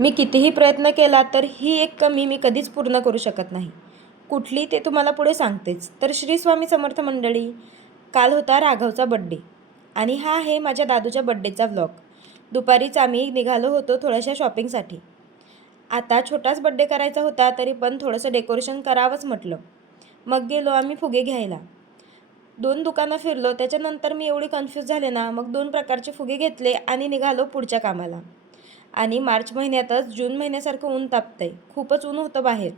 मी कितीही प्रयत्न केला तर ही एक कमी मी कधीच पूर्ण करू शकत नाही. कुठली ते तुम्हाला पुढे सांगतेच. तर श्री स्वामी समर्थ मंडळी, काल होता राघवचा बड्डे आणि हा आहे माझ्या दादूच्या बड्डेचा व्लॉग. दुपारीच आम्ही निघालो होतो थोड्याशा शॉपिंगसाठी. आता छोटाच बड्डे करायचा होता तरी पण थोडंसं डेकोरेशन करावंच म्हटलं. मग गेलो आम्ही फुगे घ्यायला. 2 दुकानं फिरलो. त्याच्यानंतर मी एवढी कन्फ्यूज झाले ना, मग 2 प्रकारचे फुगे घेतले आणि निघालो पुढच्या कामाला. आणि मार्च महिन्यातच जून महिन्यासारखं ऊन तापतंय. खूपच ऊन होतं बाहेर.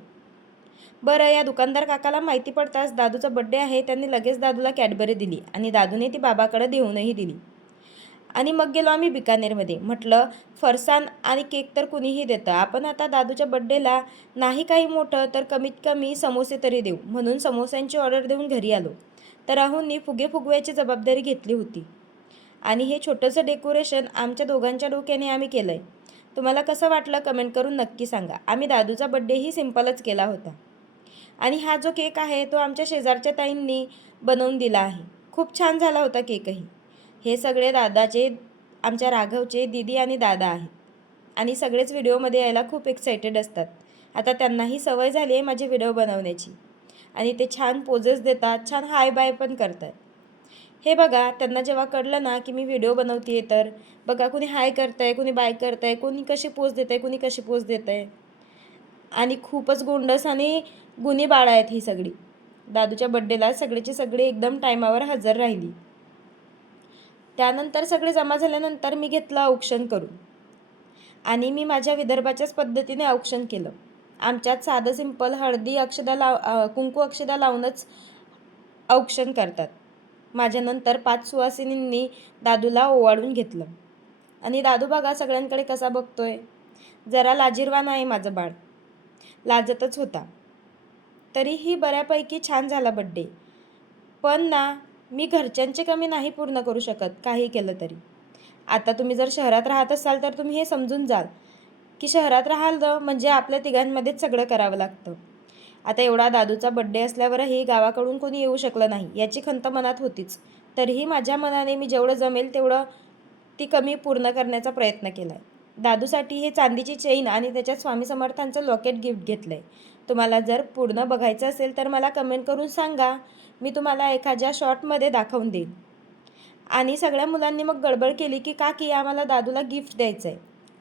बरं, या दुकानदार काकाला माहिती पडताच दादूचा बड्डे आहे, त्यांनी लगेच दादूला कॅडबरी दिली आणि दादूने ती बाबाकडे देऊनही दिली. आणि मग गेलो आम्ही बिकानेरमध्ये. म्हटलं फरसाण आणि केक तर कुणीही देतं. आपण आता दादूच्या बड्डेला नाही काही मोठं तर कमीत कमी समोसे तरी देऊ. म्हणून समोस्यांची ऑर्डर देऊन घरी आलो. तर राहुलनी फुगे फुगवायची जबाबदारी घेतली होती. आणि हे छोटंसं डेकोरेशन आमच्या दोघांच्या डोक्याने आम्ही केलं आहे. तुम्हाला कसं वाटलं कमेंट करून नक्की सांगा. आम्ही दादूचा बड्डेही सिंपलच केला होता. आणि हा जो केक आहे तो आमच्या शेजारच्या ताईंनी बनवून दिला आहे. खूप छान झाला होता केकही. हे सगळे दादाचे, आमच्या राघवचे दीदी आणि दादा आहेत. आणि सगळेच व्हिडिओमध्ये यायला खूप एक्सायटेड असतात. आता त्यांनाही सवय झाली आहे माझे व्हिडिओ बनवण्याची. आणि ते छान पोजेस देतात, छान हाय बाय पण करतात. हे बघा, त्यांना जेव्हा कळलं ना की मी व्हिडिओ बनवते तर बघा, कुणी हाय करतंय, कुणी बाय करतंय, कोणी कशी पोज देत आहे, कुणी कशी पोज देत आहे. आणि खूपच गोंडस आणि गुणी बाळं आहेत ही सगळी. दादूच्या बड्डेला सगळेची सगळे एकदम टायमावर हजर राहिली. त्यानंतर सगळे जमा झाल्यानंतर मी घेतलं औक्षण करून. आणि मी माझ्या विदर्भाच्याच पद्धतीने औक्षण केलं. आमच्यात साधं सिंपल हळदी अक्षदा कुंकू अक्षदा लावूनच औक्षण करतात. माझ्यानंतर 5 सुवासिनींनी दादूला ओवाळून घेतलं. आणि दादू बघा सगळ्यांकडे कसा बघतोय. जरा लाजिरवाण आहे माझं बाळ. लाजतच होता. तरीही बऱ्यापैकी छान झाला बड्डे. पण ना, मी घरच्यांची कमी नाही पूर्ण करू शकत काही केलं तरी. आता तुम्ही जर शहरात राहत असाल तर तुम्ही हे समजून जाल की शहरात राहिलं म्हणजे आपल्या तिघांमध्येच सगळं करावं लागतं. आता एवढा दादूचा बड्डे असल्यावरही गावाकडून कोणी येऊ शकलं नाही याची खंत मनात होतीच. तरीही माझ्या मनाने मी जेवढं जमेल तेवढं ती कमी पूर्ण करण्याचा प्रयत्न केला आहे. दादूसाठी हे चांदीची चेन आणि त्याच्यात स्वामी समर्थांचं लॉकेट गिफ्ट घेतलं आहे. तुम्हाला जर पूर्ण बघायचं असेल तर मला कमेंट करून सांगा. मी तुम्हाला एखाद्या शॉर्टमध्ये दाखवून देईन. आणि सगळ्या मुलांनी मग गडबड केली की काकी आम्हाला दादूला गिफ्ट द्यायचं आहे.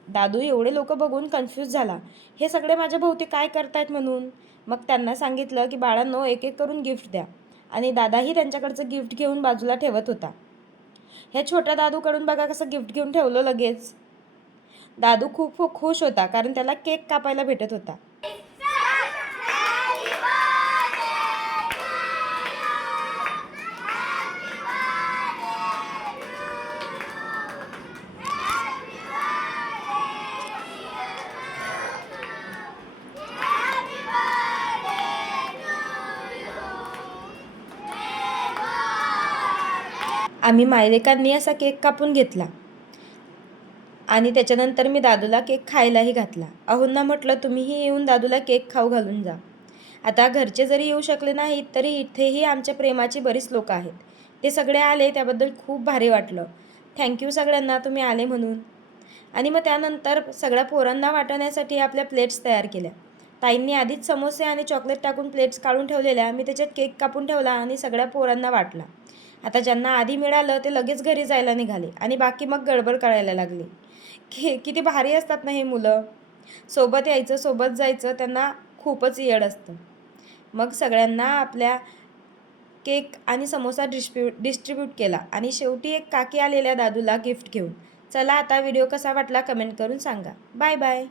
दादू एवढे लोक बघून कन्फ्यूज झाला. हे सगळे माझ्या भोवती काय करतायत म्हणून. मग त्यांना सांगितलं की बाळांनो, एक एक करून गिफ्ट द्या. आणि दादाही त्यांच्याकडचं गिफ्ट घेऊन बाजूला ठेवत होता. ह्या छोट्या दादूकडून बघा कसं गिफ्ट घेऊन ठेवलं लगेच. दादू खूप खुश होता कारण त्याला केक कापायला भेटत होता. आम्ही मायलेकांनी असा केक कापून घेतला. आणि त्याच्यानंतर मी दादूला केक खायलाही घातला. अहोंना म्हटलं तुम्हीही येऊन दादूला केक खाऊ घालून जा. आता घरचे जरी येऊ शकले नाहीत तरी इथेही आमच्या प्रेमाची बरीच लोकं आहेत. ते सगळे आले त्याबद्दल खूप भारी वाटलं. थँक्यू सगळ्यांना तुम्ही आले म्हणून. आणि मग त्यानंतर सगळ्या पोरांना वाटण्यासाठी आपल्या प्लेट्स तयार केल्या. ताईंनी आधीच समोसे आणि चॉकलेट टाकून प्लेट्स काढून ठेवलेल्या. मी त्याच्यात केक कापून ठेवला आणि सगळ्या पोरांना वाटला. आता ज्यांना आधी मिळालं ते लगेच घरी जायला निघाले आणि बाकी मग गडबड करायला लागली. किती भारी असतात ना हे मुलं. सोबत यायचं, सोबत जायचं त्यांना खूपच येड असतं. मग सगळ्यांना आपल्या केक आणि समोसा डिस्ट्रीब्यूट केला आणि शेवटी एक काकी आलेल्या दादूला गिफ्ट घेऊन. चला आता व्हिडिओ कसा वाटला कमेंट करून सांगा. Bye bye.